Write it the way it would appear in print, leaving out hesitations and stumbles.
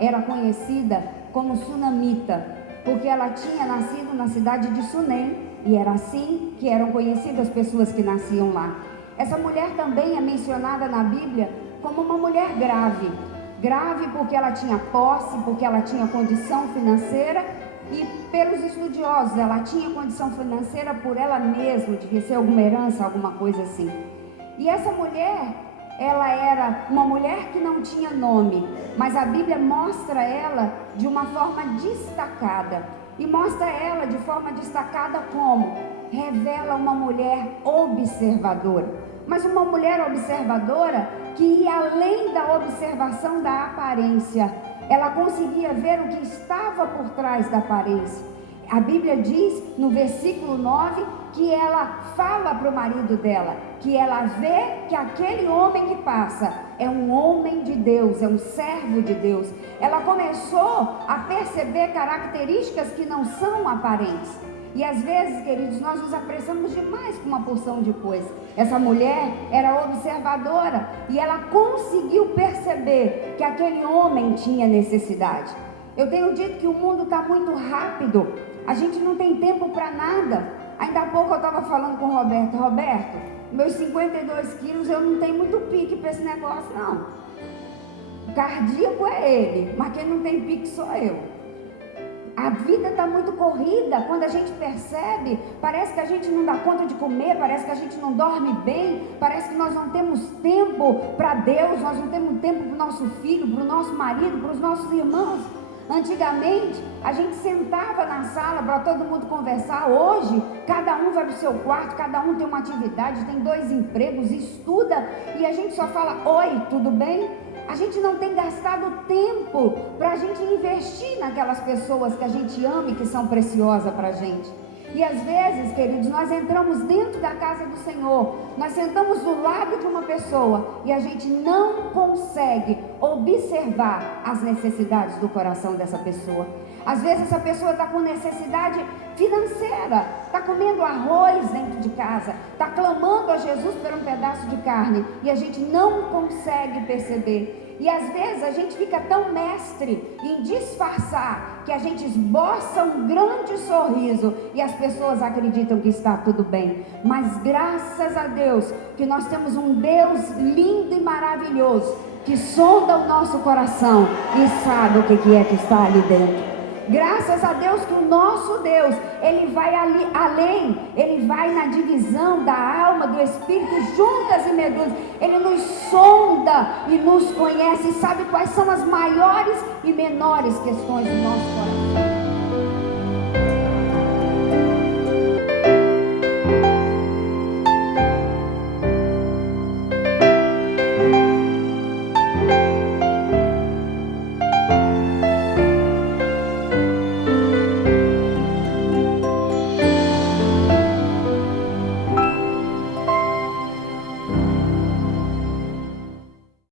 era conhecida como sunamita, porque ela tinha nascido na cidade de Sunem, e era assim que eram conhecidas as pessoas que nasciam lá. Essa mulher também é mencionada na Bíblia como uma mulher grave. Grave porque ela tinha posse, porque ela tinha condição financeira, e pelos estudiosos, ela tinha condição financeira por ela mesma, devia ser alguma herança, alguma coisa assim. E essa mulher, ela era uma mulher que não tinha nome, mas a Bíblia mostra ela de uma forma destacada, e mostra ela de forma destacada como? Revela uma mulher observadora. Mas uma mulher observadora que ia além da observação da aparência. Ela conseguia ver o que estava por trás da aparência. A Bíblia diz no versículo 9 que ela fala para o marido dela, que ela vê que aquele homem que passa é um homem de Deus, é um servo de Deus. Ela começou a perceber características que não são aparentes. E às vezes, queridos, nós nos apressamos demais com uma porção de coisa. Essa mulher era observadora e ela conseguiu perceber que aquele homem tinha necessidade. Eu tenho dito que o mundo está muito rápido, a gente não tem tempo para nada. Ainda há pouco eu estava falando com o Roberto: Roberto, meus 52 quilos, eu não tenho muito pique para esse negócio não. O cardíaco é ele, mas quem não tem pique sou eu. A vida está muito corrida. Quando a gente percebe, parece que a gente não dá conta de comer, parece que a gente não dorme bem, parece que nós não temos tempo para Deus, nós não temos tempo para o nosso filho, para o nosso marido, para os nossos irmãos. Antigamente, a gente sentava na sala para todo mundo conversar. Hoje, cada um vai para o seu quarto, cada um tem uma atividade, tem 2 empregos, estuda, e a gente só fala: oi, tudo bem? A gente não tem gastado tempo para a gente investir naquelas pessoas que a gente ama e que são preciosas para a gente. E às vezes, queridos, nós entramos dentro da casa do Senhor, nós sentamos do lado de uma pessoa e a gente não consegue observar as necessidades do coração dessa pessoa. Às vezes essa pessoa está com necessidade financeira, está comendo arroz dentro de casa, está clamando a Jesus por um pedaço de carne e a gente não consegue perceber. E às vezes a gente fica tão mestre em disfarçar que a gente esboça um grande sorriso e as pessoas acreditam que está tudo bem. Mas graças a Deus que nós temos um Deus lindo e maravilhoso que sonda o nosso coração e sabe o que é que está ali dentro. Graças a Deus que o nosso Deus, Ele vai ali, além, Ele vai na divisão da alma, do espírito, juntas e medulas. Ele nos sonda e nos conhece e sabe quais são as maiores e menores questões do nosso coração.